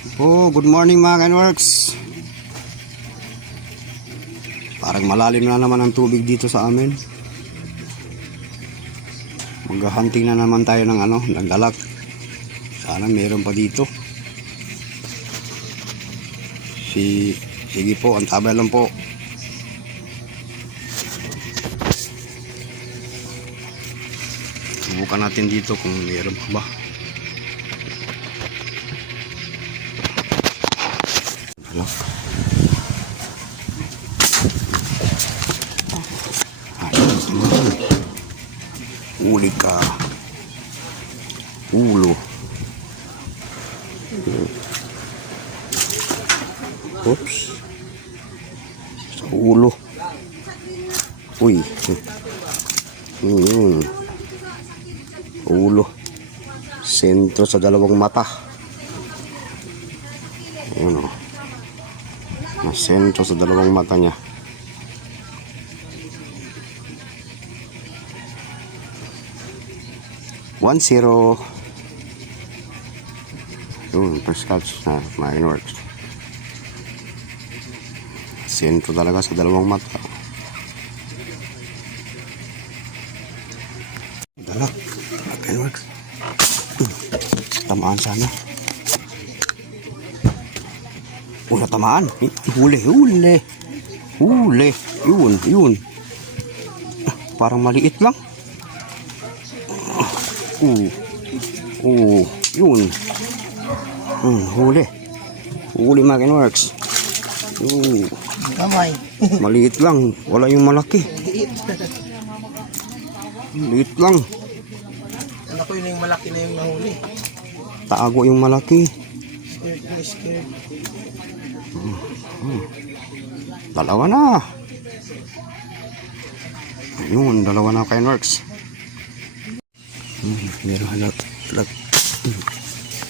Oh, good morning mga Kenworks. Parang malalim na naman ang tubig dito sa amin. Maghahunting na naman tayo ng ano, ng galak. Sana meron pa dito. Si, sige po, ang tabay lang po. Subukan natin dito kung meron pa ba. Naman. Uli ka. Ulo. Oops. Sa ulo. Uy. Hmm. Ulo. Sentro sa dalawang mata. Ano? Nasentro sa dalawang mata niya. One zero. Yun, first catch na mine works. Sentro talaga sa dalawang mata. Dalak. Mine works. Tamaan sana. Wala tamaan. Eh, Huli, huli. Huli. Yun, yun. Parang maliit lang. Oo. Oo. Yun. Hmm, huli. Huli mga works. Oo. Kamay. Maliit lang. Wala yung malaki. Maliit lang. Ano ko yun yung malaki na yung nahuli. Tago yung malaki. Scared na scared. Dalawa na. Ayun, dalawa na kayo works. Hmm, meron halag. Hmm,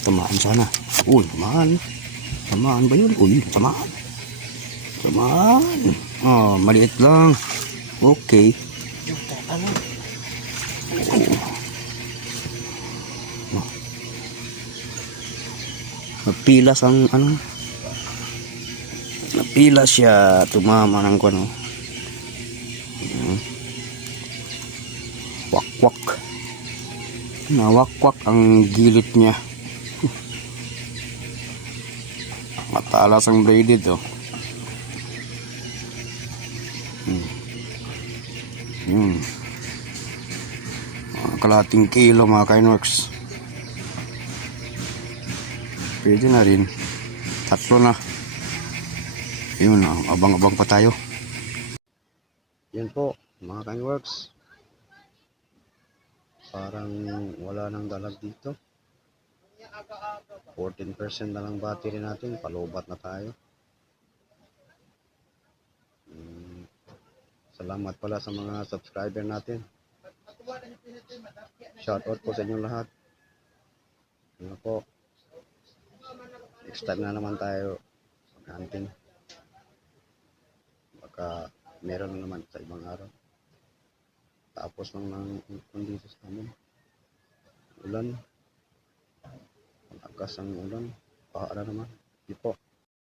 Tamaan sana. Uy, tamaan. Tamaan ba yun? Uy, tamaan. Tamaan. Oh, maliit lang. Okay. Ano? Napilas ang ano. Napilas siya. Tumama ng ano. Hmm. Wakwak. Nawakwak ang gilid niya. Matalas ang braided oh. Hmm. Yun. Mga kalating kilo mga kainworks. Pwede na rin. Tatlo na. Yun, ah, abang-abang pa tayo. Yan po, mga kind-works. Parang wala nang dalag dito. 14% na lang battery natin. Palubat na tayo. Hmm, Salamat pala sa mga subscriber natin. Shoutout po sa inyong lahat. Ano po. Next time na naman tayo mag-hunting. Baka meron na naman sa ibang araw. Tapos ng kondisyon sa amin. Ulan. Ang ulan. Baha na naman. Di po.